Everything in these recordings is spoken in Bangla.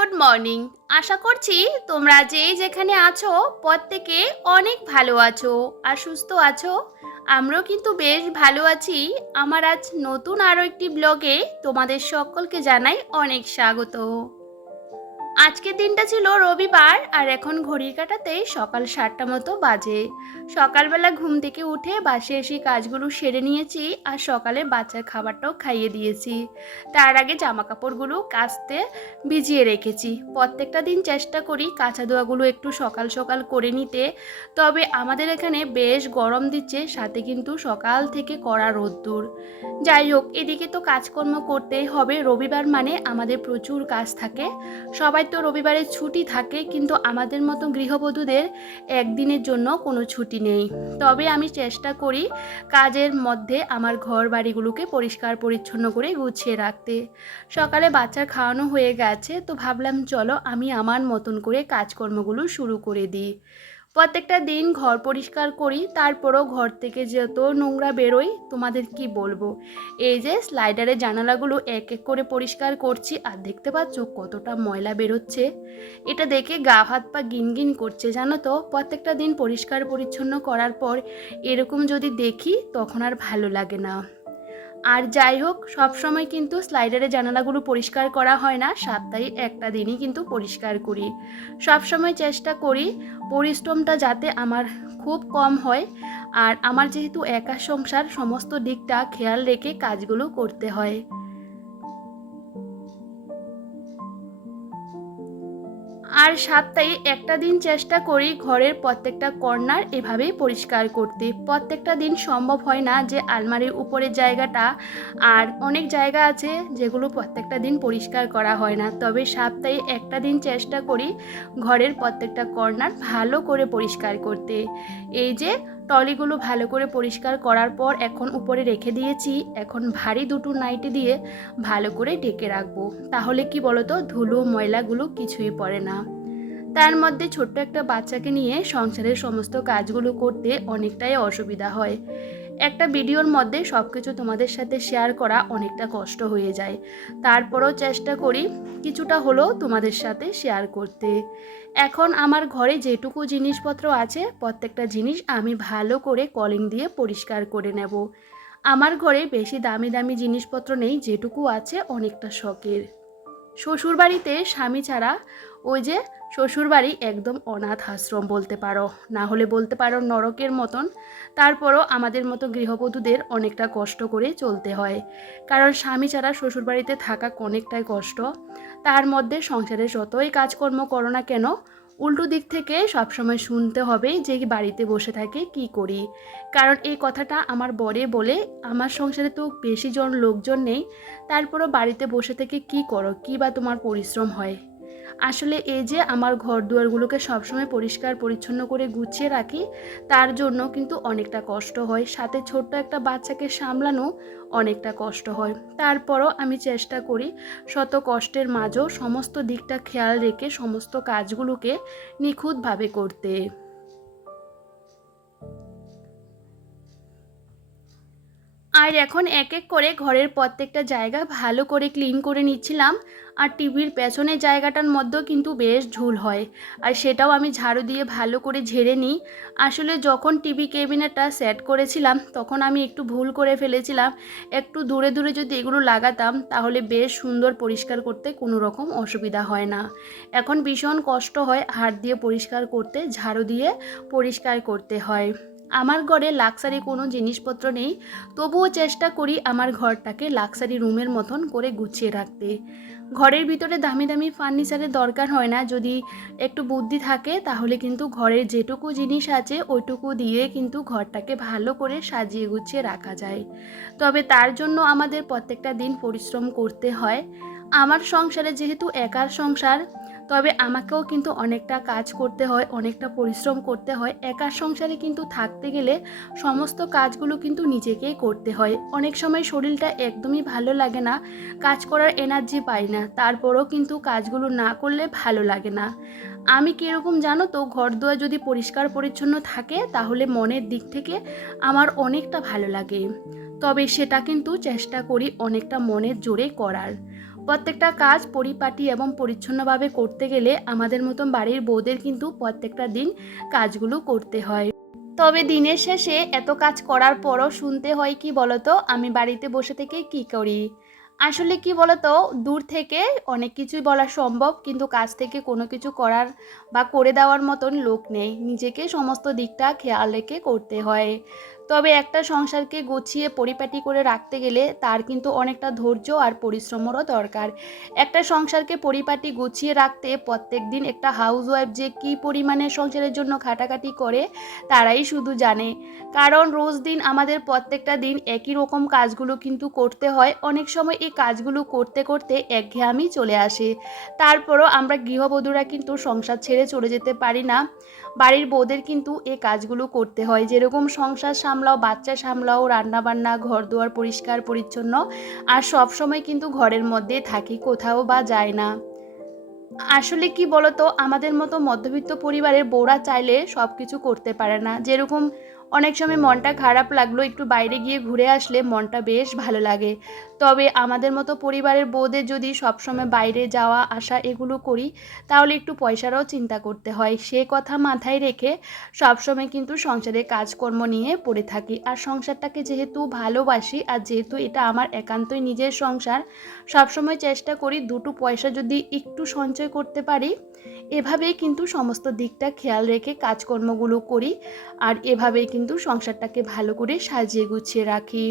গুড মর্নিং আশা করছি তোমরা যে যেখানে আছো, প্রত্যেকে অনেক ভালো আছো আর সুস্থ আছো। আমরাও কিন্তু বেশ ভালো আছি। আমার আজ নতুন আরও একটি ব্লগে তোমাদের সকলকে জানাই অনেক স্বাগত। আজকের দিনটা ছিল রবিবার, আর এখন ঘড়ির কাটাতে সকাল সাতটা মতো বাজে। সকালবেলা ঘুম থেকে উঠে বাসে এসে কাজগুলো সেরে নিয়েছি, আর সকালে বাচ্চার খাবারটাও খাইয়ে দিয়েছি। তার আগে জামা কাপড়গুলো কাচতে ভিজিয়ে রেখেছি। প্রত্যেকটা দিন চেষ্টা করি কাঁচা ধোয়াগুলো একটু সকাল সকাল করে নিতে। তবে আমাদের এখানে বেশ গরম দিচ্ছে, সাথে কিন্তু সকাল থেকে কড়া রোদ্দুর। যাই হোক, এদিকে তো কাজকর্ম করতেই হবে। রবিবার মানে আমাদের প্রচুর কাজ থাকে। সবাই তো রবিবারে ছুটি থাকে, কিন্তু আমাদের মতো গৃহবধূদের একদিনের জন্য কোনো ছুটি নেই। তবে আমি চেষ্টা করি কাজের মধ্যে আমার ঘর বাড়িগুলোকে পরিষ্কার পরিচ্ছন্ন করে গুছিয়ে রাখতে। সকালে বাচ্চার খাওয়ানো হয়ে গেছে, তো ভাবলাম চলো আমি আমার মতন করে কাজকর্মগুলো শুরু করে দিই। প্রত্যেকটা দিন ঘর পরিষ্কার করি, তারপরও ঘর থেকে যত নোংরা বেরোই, তোমাদের কি বলব? এই যে স্লাইডারের জানালাগুলো এক এক করে পরিষ্কার করছি, আর দেখতে পাচ্ছ কতটা ময়লা বেরোচ্ছে? এটা দেখে গা হাত পা গিনগিন করছে, জানো তো? প্রত্যেকটা দিন পরিষ্কার পরিচ্ছন্ন করার পর এরকম যদি দেখি, তখন আর ভালো লাগে না। আর যাই হোক, সবসময় কিন্তু স্লাইডারের জানালাগুলো পরিষ্কার করা হয় না সপ্তাহে একটা দিনই কিন্তু পরিষ্কার করি। সবসময় চেষ্টা করি পরিশ্রমটা যাতে আমার খুব কম হয়, আর আমার যেহেতু একা সংসার, সমস্ত দিকটা খেয়াল রেখে কাজগুলো করতে হয়। আর সপ্তাহে একটা দিন চেষ্টা করি ঘরের প্রত্যেকটা কর্নার এভাবেই পরিষ্কার করতে। প্রত্যেকটা দিন সম্ভব হয় না যে আলমারির উপরের জায়গাটা আর অনেক জায়গা আছে যেগুলো প্রত্যেকটা দিন পরিষ্কার করা হয় না। তবে সপ্তাহে একটা দিন চেষ্টা করি ঘরের প্রত্যেকটা কর্নার ভালো করে পরিষ্কার করতে। এই যে টলিগুলো ভালো করে পরিষ্কার করার পর এখন উপরে রেখে দিয়েছি। এখন ভারী দুটো নাইটি দিয়ে ভালো করে ঢেকে রাখব। তাহলে কি বলতো, ধুলো, ময়লাগুলো কিছুই পড়ে না। তার মধ্যে ছোট্ট একটা বাচ্চাকে নিয়ে সংসারের সমস্ত কাজগুলো করতে অনেকটাই অসুবিধা হয়। একটা ভিডিওর মধ্যে সব কিছু তোমাদের সাথে শেয়ার করা অনেকটা কষ্ট হয়ে যায়। তারপরও চেষ্টা করি কিছুটা হলেও তোমাদের সাথে শেয়ার করতে। এখন আমার ঘরে যেটুকু জিনিসপত্র আছে, প্রত্যেকটা জিনিস আমি ভালো করে কলিং দিয়ে পরিষ্কার করে নেব। আমার ঘরে বেশি দামি দামি জিনিসপত্র নেই, যেটুকু আছে অনেকটা শখের। শ্বশুরবাড়িতে স্বামী ছাড়া ওই যে শ্বশুরবাড়ি একদম অনাথ আশ্রম বলতে পারো। না হলে বলতে পারো নরকের মতন। তারপরও আমাদের মতো গৃহবধূদের অনেকটা কষ্ট করে চলতে হয়। কারণ স্বামী ছাড়া শ্বশুরবাড়িতে থাকা অনেকটাই কষ্ট। তার মধ্যে সংসারে যতই কাজকর্ম করো না কেন, উল্টো দিক থেকে সবসময় শুনতে হবে যে বাড়িতে বসে থাকে কি করি। কারণ এই কথাটা আমার বরে বলে, আমার সংসারে তো বেশি জন লোকজন নেই, তারপরও বাড়িতে বসে থেকে কি করো? কি বা তোমার পরিশ্রম হয়? আসলে এই যে আমার ঘর দুয়ারগুলোকে সবসময় পরিষ্কার, পরিচ্ছন্ন করে গুছিয়ে রাখি, তার জন্য কিন্তু অনেকটা কষ্ট হয়। সাথে ছোট্ট একটা বাচ্চাকে সামলানো অনেকটা কষ্ট হয়। তারপরও আমি চেষ্টা করি শত কষ্টের মাঝেও সমস্ত দিকটা খেয়াল রেখে সমস্ত কাজগুলোকে নিখুঁতভাবে করতে। আর এখন এক এক করে ঘরের প্রত্যেকটা জায়গা ভালো করে ক্লিন করে নিচ্ছিলাম। আর টিভির পেছনের জায়গাটার মধ্যেও কিন্তু বেশ ঝুল হয়। আর সেটাও আমি ঝাড়ু দিয়ে ভালো করে ঝেড়ে নিই। আসলে যখন টিভি কেবিনেটটা সেট করেছিলাম, তখন আমি একটু ভুল করে ফেলেছিলাম। একটু দূরে দূরে যদি এগুলো লাগাতাম, তাহলে বেশ সুন্দর পরিষ্কার করতে কোনো রকম অসুবিধা হয় না। এখন ভীষণ কষ্ট হয় হাত দিয়ে পরিষ্কার করতে, ঝাড়ু দিয়ে পরিষ্কার করতে হয়। আমার ঘরে লাক্সারি কোনো জিনিসপত্র নেই, তবুও চেষ্টা করি আমার ঘরটাকে লাক্সারি রুমের মতন করে গুছিয়ে রাখতে। ঘরের ভিতরে দামি দামি ফার্নিচারের দরকার হয় না। যদি একটু বুদ্ধি থাকে, তাহলে কিন্তু ঘরের যেটুকু জিনিস আছে, ওইটুকু দিয়ে কিন্তু ঘরটাকে ভালো করে সাজিয়ে গুছিয়ে রাখা যায়। তবে তার জন্য আমাদের প্রত্যেকটা দিন পরিশ্রম করতে হয়। আমার সংসারে যেহেতু একার সংসার তবে আমাকেও কিন্তু অনেকটা কাজ করতে হয়, অনেকটা পরিশ্রম করতে হয়। একার সংসারে কিন্তু থাকতে গেলে সমস্ত কাজগুলো কিন্তু নিজেকেই করতে হয়। অনেক সময় শরীরটা একদমই ভালো লাগে না, কাজ করার এনার্জি পাই না, তারপরও কিন্তু কাজগুলো না করলে ভালো লাগে না। আমি কীরকম জানো তো ঘর দুয়ার যদি পরিষ্কার পরিচ্ছন্ন থাকে, তাহলে মনের দিক থেকে আমার অনেকটা ভালো লাগে। তবে সেটা কিন্তু চেষ্টা করি অনেকটা মনের জোরে করার। প্রত্যেকটা কাজ পরিপাটি এবং পরিচ্ছন্নভাবে করতে গেলে আমাদের মতন বাড়ির বউদের কিন্তু প্রত্যেকটা দিন কাজগুলো করতে হয়। তবে দিনের শেষে এত কাজ করার পরও শুনতে হয় কি বলতো, আমি বাড়িতে বসে থেকে কি করি? আসলে কি বলতো, দূর থেকে অনেক কিছুই বলা সম্ভব, কিন্তু কাজ থেকে কোনো কিছু করার বা করে দেওয়ার মতন লোক নেই। নিজেকে সমস্ত দিকটা খেয়াল রেখে করতে হয়। তবে একটা সংসারকে গুছিয়ে পরিপাটি করে রাখতে গেলে তার কিন্তু অনেকটা ধৈর্য আর পরিশ্রমেরও দরকার। একটা সংসারকে পরিপাটি গুছিয়ে রাখতে প্রত্যেক দিন একটা হাউস ওয়াইফ যে কী পরিমাণে সংসারের জন্য খাটাখাটি করে, তারাই শুধু জানে। কারণ রোজ দিন আমাদের প্রত্যেকটা দিন একই রকম কাজগুলো কিন্তু করতে হয়। অনেক সময় এই কাজগুলো করতে করতে একঘেয়ামি চলে আসে। তারপরও আমরা গৃহবধূরা কিন্তু সংসার ছেড়ে চলে যেতে পারি না। বাড়ির বউদের কিন্তু এ কাজগুলো করতে হয়। যেরকম সংসার সামলাও, বাচ্চা সামলাও, রান্নাবান্না ঘর দুয়ার পরিষ্কার, পরিচ্ছন্ন আর সবসময় কিন্তু ঘরের মধ্যে থাকি, কোথাও বা যায় না। আসলে কি বলতো? আমাদের মতো মধ্যবিত্ত পরিবারের বউরা চাইলে সব কিছু করতে পারে না। যেরকম অনেক সময় মনটা খারাপ লাগল, একটু বাইরে গিয়ে ঘুরে আসলে মনটা বেশ ভালো লাগে। তবে আমাদের মতো পরিবারের বউদের যদি সবসময় বাইরে যাওয়া, আসা এগুলো করি, তাহলে একটু পয়সারও চিন্তা করতে হয়। সে কথা মাথায় রেখে সবসময় কিন্তু সংসারে কাজকর্ম নিয়ে পড়ে থাকি। আর সংসারটাকে যেহেতু ভালোবাসি, আর যেহেতু এটা আমার একান্তই নিজের সংসার, সবসময় চেষ্টা করি দুটো পয়সা যদি একটু সঞ্চয় করতে পারি এভাবেই কিন্তু সমস্ত দিকটা খেয়াল রেখে কাজকর্মগুলো করি আর এভাবেই কিন্তু সংসারটাকে ভালো করে সাজিয়ে গুছিয়ে রাখি।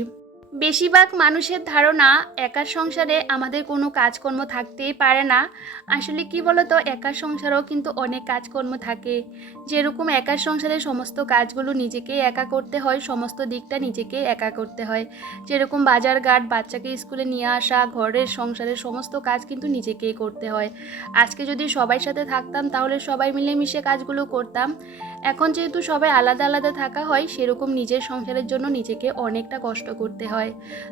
বেশিরভাগ মানুষের ধারণা, একার সংসারে আমাদের কোনো কাজকর্ম থাকতেই পারে না। আসলে কি বলতো, একার সংসারেও কিন্তু অনেক কাজকর্ম থাকে। যেরকম একার সংসারে সমস্ত কাজগুলো নিজেকেই একা করতে হয়, সমস্ত দিকটা নিজেকেই একা করতে হয়। যেরকম বাজার ঘাট, বাচ্চাকে স্কুলে নিয়ে আসা, ঘরের সংসারের সমস্ত কাজ কিন্তু নিজেকেই করতে হয়। আজকে যদি সবাই সাথে থাকতাম, তাহলে সবাই মিলেমিশে কাজগুলো করতাম। এখন যেহেতু সবাই আলাদা আলাদা থাকা হয়, সেরকম নিজের সংসারের জন্য নিজেকে অনেকটা কষ্ট করতে হয়।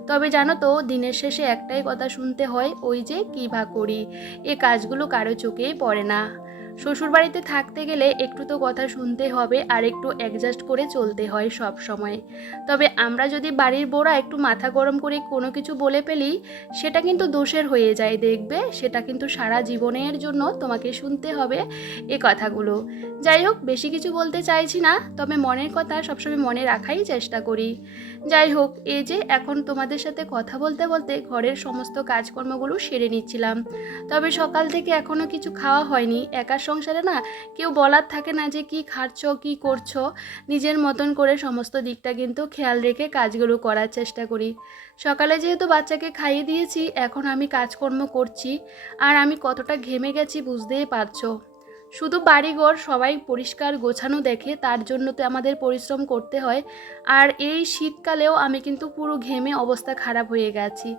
তবে জানো তো, দিনের শেষে একটাই কথা শুনতে হয়, ওই যে, কী বা করি? এ কাজগুলো কারও চোখেই পড়ে না। শ্বশুরবাড়িতে থাকতে গেলে একটু তো কথা শুনতে হবে আর একটু অ্যাডজাস্ট করে চলতে হয় সব সময়। তবে আমরা যদি বাড়ির বোরা একটু মাথা গরম করে কোনো কিছু বলে ফেলি, সেটা কিন্তু দোষের হয়ে যায় দেখবে। সেটা কিন্তু সারা জীবনের জন্য তোমাকে শুনতে হবে এ কথাগুলো। যাই হোক, বেশি কিছু বলতে চাইছি না, তবে মনের কথা সবসময় মনে রাখাই চেষ্টা করি। যাই হোক, এই যে এখন তোমাদের সাথে কথা বলতে বলতে ঘরের সমস্ত কাজকর্মগুলো সেরে নিচ্ছিলাম। তবে সকাল থেকে এখনও কিছু খাওয়া হয়নি, একা সংসারে না কেউ বলার থাকে না যে কি খাচ্ছ কি করছ। নিজের মতন করে সমস্ত দিকটা কিন্তু খেয়াল রেখে কাজগুলো করার চেষ্টা করি। সকালে যেহেতু বাচ্চাকে খাইয়ে দিয়েছি, এখন আমি কাজকর্ম করছি। আর আমি কতটা ঘেমে গেছি বুঝতেই পারছ। শুধু বাড়িঘর সবাই পরিষ্কার গোছানো দেখে তার জন্য তো আমাদের পরিশ্রম করতে হয়। আর এই শীতকালেও আমি কিন্তু পুরো ঘেমে অবস্থা খারাপ হয়ে গেছি।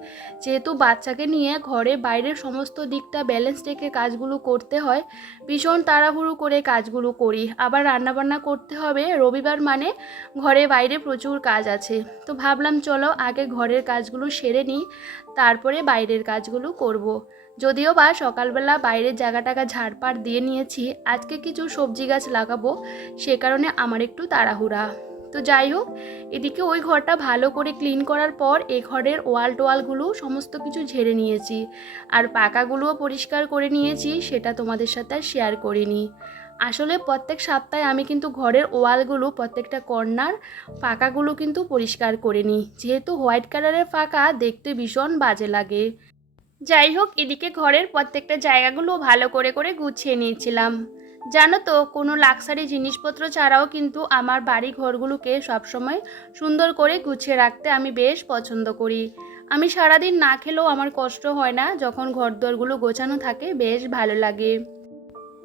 যেহেতু বাচ্চাকে নিয়ে ঘরে বাইরের সমস্ত দিকটা ব্যালেন্স রেখে কাজগুলো করতে হয়, ভীষণ তাড়াহুড়ো করে কাজগুলো করি। আবার রান্নাবান্না করতে হবে, রবিবার মানে ঘরে বাইরে প্রচুর কাজ আছে। তো ভাবলাম চলো আগে ঘরের কাজগুলো সেরে নিই, তারপরে বাইরের কাজগুলো করব। যদিও বা সকালবেলা বাইরের জায়গা টাকা ঝাড়পাট দিয়ে নিয়েছি, আজকে কিছু সবজি গাছ লাগাবো, সে কারণে আমার একটু তাড়াহুড়া। তো যাই হোক, এদিকে ওই ঘরটা ভালো করে ক্লিন করার পর এ ঘরের ওয়াল টোয়ালগুলো সমস্ত কিছু ঝেড়ে নিয়েছি। আর পাকাগুলোও পরিষ্কার করে নিয়েছি, সেটা তোমাদের সাথে আর শেয়ার করিনি। আসলে প্রত্যেক সপ্তাহে আমি কিন্তু ঘরের ওয়ালগুলো, প্রত্যেকটা কর্নার পাকাগুলো কিন্তু পরিষ্কার করে নিই যেহেতু হোয়াইট কালারের পাকা, দেখতে ভীষণ বাজে লাগে। যাই হোক, এদিকে ঘরের প্রত্যেকটা জায়গাগুলো ভালো করে করে গুছিয়ে নিয়েছিলাম। জানো তো, কোনো লাক্সারি জিনিসপত্র ছাড়াও কিন্তু আমার বাড়ি ঘরগুলোকে সবসময় সুন্দর করে গুছিয়ে রাখতে আমি বেশ পছন্দ করি। আমি সারাদিন না খেলেও আমার কষ্ট হয় না, যখন ঘরদোরগুলো গোছানো থাকে, বেশ ভালো লাগে।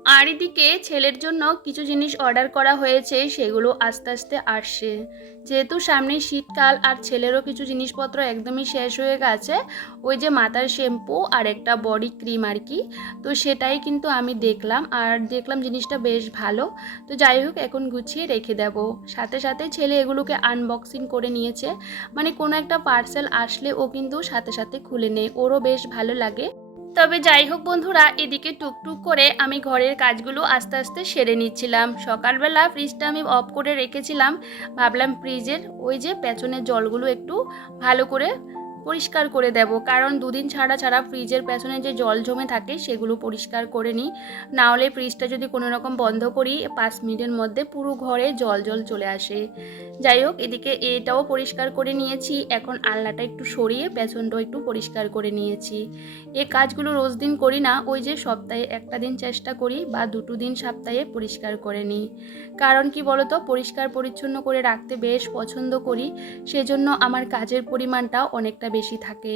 আর এদিকে ছেলের জন্য কিছু জিনিস অর্ডার করা হয়েছে, সেগুলো আস্তে আস্তে আসছে। যেহেতু সামনে শীতকাল আর ছেলেরও কিছু জিনিসপত্র একদমই শেষ হয়ে গেছে, ওই যে মাথার শ্যাম্পু আর একটা বডি ক্রিম আর কি, তো সেটাই কিন্তু আমি দেখলাম আর দেখলাম জিনিসটা বেশ ভালো। তো যাই হোক, এখন গুছিয়ে রেখে দেব। সাথে সাথে ছেলে এগুলোকে আনবক্সিং করে নিয়েছে। মানে কোনো একটা পার্সেল আসলে ও কিন্তু সাথে সাথে খুলে নেয়, ওরও বেশ ভালো লাগে। তবে যাই হোক বন্ধুরা, এদিকে টুকটুক করে আমি ঘরের কাজগুলো আস্তে আস্তে সেরে নিচ্ছিলাম। সকালবেলা ফ্রিজটা আমি অফ করে রেখেছিলাম। ভাবলাম ফ্রিজের ওই যে পেছনের জলগুলো একটু ভালো করে পরিষ্কার করে দেব। কারণ দুদিন ছাড়া ছাড়া ফ্রিজের পেছনে যে জল জমে থাকে, সেগুলো পরিষ্কার করে নিই। না হলে ফ্রিজটা যদি কোনো রকম বন্ধ করি, পাঁচ মিনিটের মধ্যে পুরো ঘরে জল জল চলে আসে। যাই হোক, এদিকে এটাও পরিষ্কার করে নিয়েছি। এখন আল্লাটা একটু সরিয়ে পেছনটাও একটু পরিষ্কার করে নিয়েছি। এ কাজগুলো রোজ দিন করি না, ওই যে সপ্তাহে একটা দিন চেষ্টা করি বা দুটো দিন সপ্তাহে পরিষ্কার করে নিই। কারণ কি বলতো, পরিষ্কার পরিচ্ছন্ন করে রাখতে বেশ পছন্দ করি। সেজন্য আমার কাজের পরিমাণটা অনেকটা বেশি থাকে।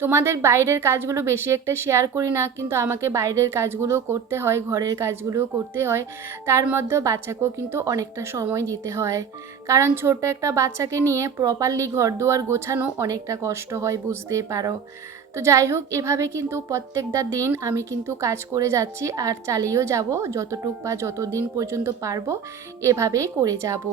তোমাদের বাইরের কাজগুলো বেশি একটা শেয়ার করি না, কিন্তু আমাকে বাইরের কাজগুলো করতে হয়, ঘরের কাজগুলোও করতে হয়। তার মধ্যে বাচ্চাকেও কিন্তু অনেকটা সময় দিতে হয়। কারণ ছোট একটা বাচ্চাকে নিয়ে প্রপারলি ঘর দুয়ার গোছানো অনেকটা কষ্ট হয়, বুঝতেই পারো। তো যাই হোক, এভাবে কিন্তু প্রত্যেকটা দিন আমি কিন্তু কাজ করে যাচ্ছি আর চালিয়েও যাব, যতটুক বা যতদিন পর্যন্ত পারব, এভাবেই করে যাব।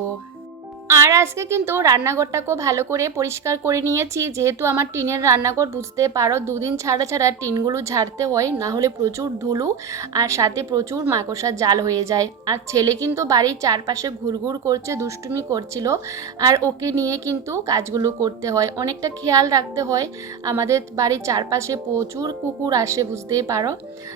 আর আজকে কিন্তু রান্নাঘরটাকেও ভালো করে পরিষ্কার করে নিয়েছি। যেহেতু আমার টিনের রান্নাঘর বুঝতে পারো, দুদিন ছাড়া ছাড়া টিনগুলো ঝাড়তে হয়, না হলে প্রচুর ধুলো আর সাথে প্রচুর মাকড়সার জাল হয়ে যায়। আর ছেলে কিন্তু বাড়ির চারপাশে ঘুরঘুর করছে, দুষ্টুমি করছিল আর ওকে নিয়ে কিন্তু কাজগুলো করতে হয়। অনেকটা খেয়াল রাখতে হয়, আমাদের বাড়ির চারপাশে প্রচুর কুকুর আসে বুঝতেই পারো।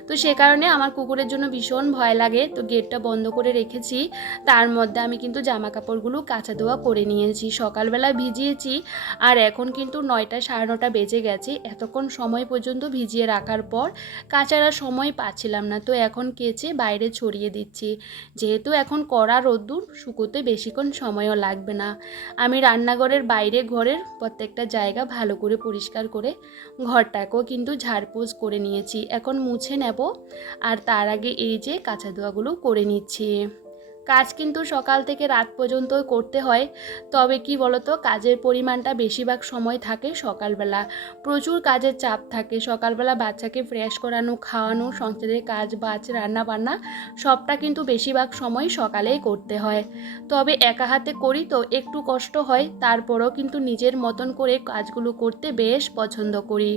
তো সে কারণে আমার কুকুরের জন্য ভীষণ ভয় লাগে। তো গেটটা বন্ধ করে রেখেছি। তার মধ্যে আমি কিন্তু জামা কাপড়গুলো কাঁচা ধোয়া করে নিয়েছি। সকালবেলা ভিজিয়েছি আর এখন কিন্তু নয়টা সাড়ে নটা বেজে গেছে। এতক্ষণ সময় পর্যন্ত ভিজিয়ে রাখার পর কাচারা সময় পাচ্ছিলাম না। তো এখন কেচে বাইরে ছড়িয়ে দিচ্ছি। যেহেতু এখন কড়া রোদ্দুর, শুকোতে বেশিক্ষণ সময়ও লাগবে না। আমি রান্নাঘরের বাইরে ঘরের প্রত্যেকটা জায়গা ভালো করে পরিষ্কার করে ঘরটাকেও কিন্তু ঝাড়পোছ করে নিয়েছি। এখন মুছে নেব। আর তার আগে এই যে কাঁচা ধোয়াগুলো করে নিচ্ছি। কাজ কিন্তু সকাল থেকে রাত পর্যন্ত করতে হয়। তবে কি বলতো, কাজের পরিমাণটা বেশিরভাগ সময় থাকে সকালবেলা। প্রচুর কাজের চাপ থাকে। সকালবেলা বাচ্চাকে ফ্রেশ করানো, খাওয়ানো, সংসারের কাজ বাজ রান্না বান্না সবটা কিন্তু বেশিরভাগ সময় সকালেই করতে হয়। তবে একা হাতে করি তো একটু কষ্ট হয়। তারপরও কিন্তু নিজের মতন করে কাজগুলো করতে বেশ পছন্দ করি।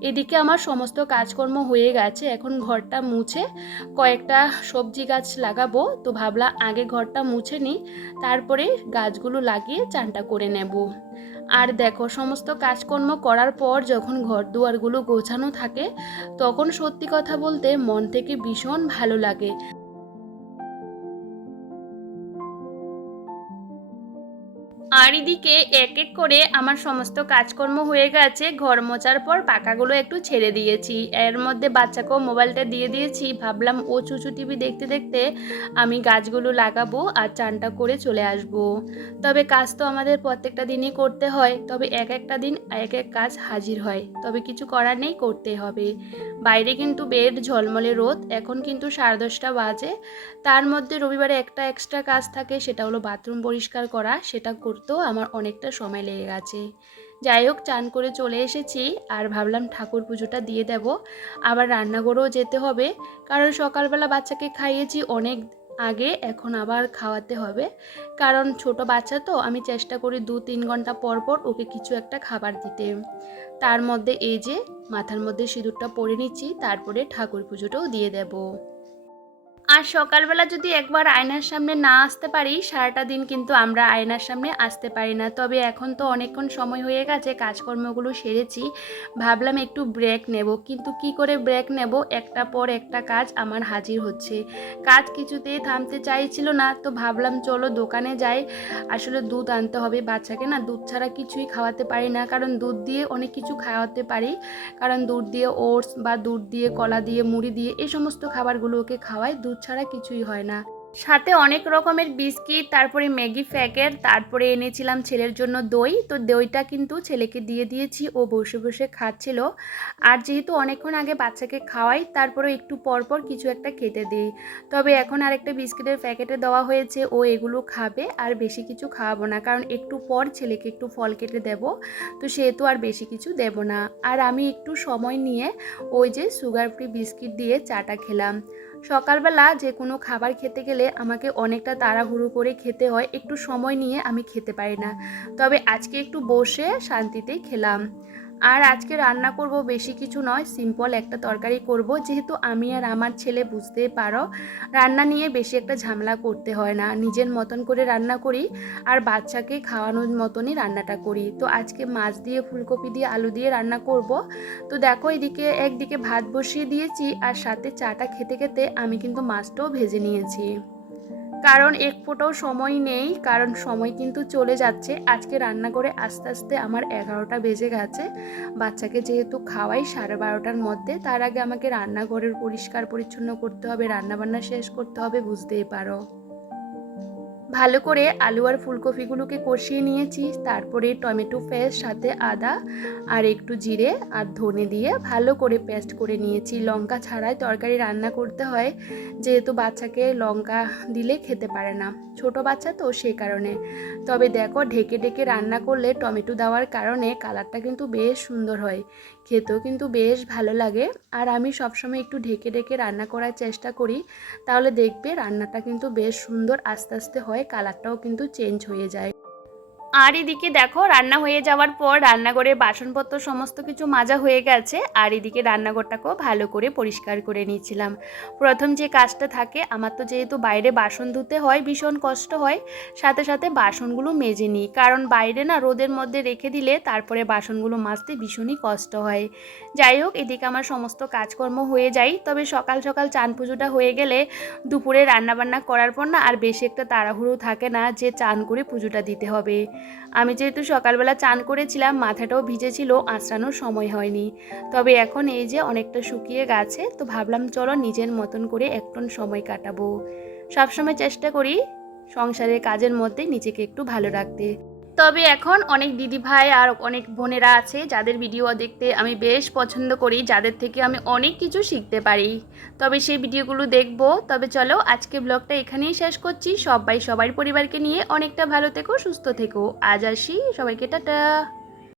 এদিকে আমার সমস্ত কাজকর্ম হয়ে গেছে। এখন ঘরটা মুছে কয়েকটা সবজি গাছ লাগাবো। তো ভাবলাম আগে ঘরটা মুছে নিই, তারপরে গাছগুলো লাগিয়ে চানটা করে নেব। আর দেখো, সমস্ত কাজকর্ম করার পর যখন ঘর দুয়ারগুলো গোছানো থাকে, তখন সত্যি কথা বলতে মন থেকে ভীষণ ভালো লাগে। আর এদিকে এক এক করে আমার সমস্ত কাজকর্ম হয়ে গেছে। ঘর মোচার পর পাকাগুলো একটু ছেড়ে দিয়েছি। এর মধ্যে বাচ্চাকেও মোবাইলটা দিয়ে দিয়েছি। ভাবলাম, ও চুচু টিভি দেখতে দেখতে আমি গাছগুলো লাগাবো আর চানটা করে চলে আসব। তবে কাজ তো আমাদের প্রত্যেকটা দিনই করতে হয়। তবে এক একটা দিন এক এক কাজ হাজির হয়। তবে কিছু করার নেই, করতে হবে। বাইরে কিন্তু বেড, ঝলমলে রোদ, এখন কিন্তু সাড়ে দশটা বাজে। তার মধ্যে রবিবারে একটা এক্সট্রা কাজ থাকে, সেটা হলো বাথরুম পরিষ্কার করা, সেটা করতেও আমার অনেকটা সময় লেগে গেছে। যাই হোক, চান করে চলে এসেছি, আর ভাবলাম ঠাকুর পুজোটা দিয়ে দেব। আবার রান্নাঘরেও যেতে হবে, কারণ সকালবেলা বাচ্চাকে খাইয়েছি অনেক আগে, এখন আবার খাওয়াতে হবে। কারণ ছোট বাচ্চা তো, আমি চেষ্টা করি দু তিন ঘণ্টা পর পর ওকে কিছু একটা খাবার দিতে। তার মধ্যে এই যে, মাথার মধ্যে সিঁদুরটা পরে নিচ্ছি, তারপরে ঠাকুর পুজোটাও দিয়ে দেবো। আর সকালবেলা যদি একবার আয়নার সামনে না আসতে পারি, সারাটা দিন কিন্তু আমরা আয়নার সামনে আসতে পারি না। তবে এখন তো অনেকক্ষণ সময় হয়ে গেছে, কাজকর্মগুলো সেরেছি, ভাবলাম একটু ব্রেক নেব। কিন্তু কি করে ব্রেক নেব? একটা পর একটা কাজ আমার হাজির হচ্ছে। কাজ কিছুতেই থামতে চাইছিল না, তো ভাবলাম চলো দোকানে যাই। আসলে দুধ আনতে হবে বাচ্চাকে না, দুধ ছাড়া কিছুই খাওয়াতে পারি না। কারণ দুধ দিয়ে অনেক কিছু খাওয়াতে পারি। কারণ দুধ দিয়ে ওটস বা দুধ দিয়ে কলা দিয়ে মুড়ি দিয়ে এই সমস্ত খাবারগুলো ওকে খাওয়াই, দুধ ছাড়া কিছুই হয় না। সাথে অনেক রকমের বিস্কিট, তারপরে ম্যাগি প্যাকেট, তারপরে এনেছিলাম ছেলের জন্য দই। তো দইটা কিন্তু ছেলেকে দিয়ে দিয়েছি, ও বসে বসে খাচ্ছিল। আর যেহেতু অনেকক্ষণ আগে বাচ্চাকে খাওয়াই তারপরে একটু পরপর কিছু একটা খেতে দিই। তবে এখন আর একটা বিস্কিটের প্যাকেটে দেওয়া হয়েছে, ও এগুলো খাবে, আর বেশি কিছু খাওয়াবো না। কারণ একটু পর ছেলেকে একটু ফল কেটে দেব, তো সেহেতু আর বেশি কিছু দেব না। আর আমি একটু সময় নিয়ে ওই যে সুগার ফ্রি বিস্কিট দিয়ে চাটা খেলাম। সকালবেলা যে কোনো খাবার খেতে গেলে আমাকে অনেকটা তাড়াহুড়ো করে খেতে হয়। একটু সময় নিয়ে আমি খেতে পারি না। তবে আজকে একটু বসে শান্তিতেই খেলাম। আর আজকে রান্না করব বেশি কিছু নয় সিম্পল একটা তরকারি করব। যেহেতু আমি আর আমার ছেলে বুঝতে পারো, রান্না নিয়ে বেশি একটা ঝামেলা করতে হয় না। নিজের মতন করে রান্না করি আর বাচ্চাকে খাওয়ানোর মতনই রান্নাটা করি। তো আজকে মাছ দিয়ে, ফুলকপি দিয়ে, আলু দিয়ে রান্না করব। তো দেখো এদিকে একদিকে ভাত বসিয়ে দিয়েছি আর সাথে চাটা খেতে খেতে আমি কিন্তু মাছটাও ভেজে নিয়েছি। কারণ এক ফোটাও সময় নেই, কারণ সময় কিন্তু চলে যাচ্ছে। আজকে রান্না করে আস্তে আস্তে আমার এগারোটা বেজে গেছে। বাচ্চাকে যেহেতু খাওয়াই সাড়ে বারোটার মধ্যে, তার আগে আমাকে রান্নাঘরের পরিষ্কার পরিচ্ছন্ন করতে হবে, রান্নাবান্না শেষ করতে হবে, বুঝতেই পারো। ভালো করে আলু আর ফুলকপিগুলোকে কষিয়ে নিয়েছি, তারপরে টমেটো পেস্ট, সাথে আদা আর একটু জিরে আর ধনে দিয়ে ভালো করে পেস্ট করে নিয়েছি। লঙ্কা ছাড়াই তরকারি রান্না করতে হয়, যেহেতু বাচ্চাকে লঙ্কা দিলে খেতে পারে না। ছোট বাচ্চা তো সে কারণে। তবে দেখো, ঢেকে ঢেকে রান্না করলে টমেটো দেওয়ার কারণে কালারটা কিন্তু বেশ সুন্দর হয়। খেতেও কিন্তু বেশ ভালো লাগে। আর আমি সবসময় একটু ঢেকে ঢেকে রান্না করার চেষ্টা করি। তাহলে দেখবে রান্নাটা কিন্তু বেশ সুন্দর আস্তে আস্তে হয়, কালারটাও কিন্তু চেঞ্জ হয়ে যায়। আর এদিকে দেখো, রান্না হয়ে যাওয়ার পর রান্নাঘরে বাসনপত্র সমস্ত কিছু মাজা হয়ে গেছে। আর এদিকে রান্নাঘরটাকেও ভালো করে পরিষ্কার করে নিয়েছিলাম। প্রথম যে কাজটা থাকে, আমার তো যেহেতু বাইরে বাসন ধুতে হয়, ভীষণ কষ্ট হয়, সাথে সাথে বাসনগুলো মেজে নিই। কারণ বাইরে না রোদের মধ্যে রেখে দিলে তারপরে বাসনগুলো মাজতে ভীষণই কষ্ট হয়। যাই হোক, এদিকে আমার সমস্ত কাজকর্ম হয়ে যায়। তবে সকাল সকাল চান পুজোটা হয়ে গেলে দুপুরে রান্নাবান্না করার পর না আর বেশি একটা তাড়াহুড়ো থাকে না যে চান করে পুজোটা দিতে হবে। আমি যেহেতু সকালবেলা চান করেছিলাম, মাথাটাও ভিজেছিল, আঁচড়ানোর সময় হয়নি। তবে এখন এই যে অনেকটা শুকিয়ে গেছে, তো ভাবলাম চলো নিজের মতন করে একটন সময় কাটাবো। সবসময় চেষ্টা করি সংসারের কাজের মধ্যে নিজেকে একটু ভালো রাখতে। তবে এখন অনেক দিদি ভাই আর অনেক বোনেরা আছে, যাদের ভিডিও দেখতে আমি বেশ পছন্দ করি, যাদের থেকে আমি অনেক কিছু শিখতে পারি। তবে সেই ভিডিওগুলো দেখব। তবে চলো, আজকে ব্লগটা এখানেই শেষ করছি। সবাই সবার পরিবারকে নিয়ে অনেকটা ভালো থেকো, সুস্থ থেকো। আজ আসি। সবাইকে টাটা।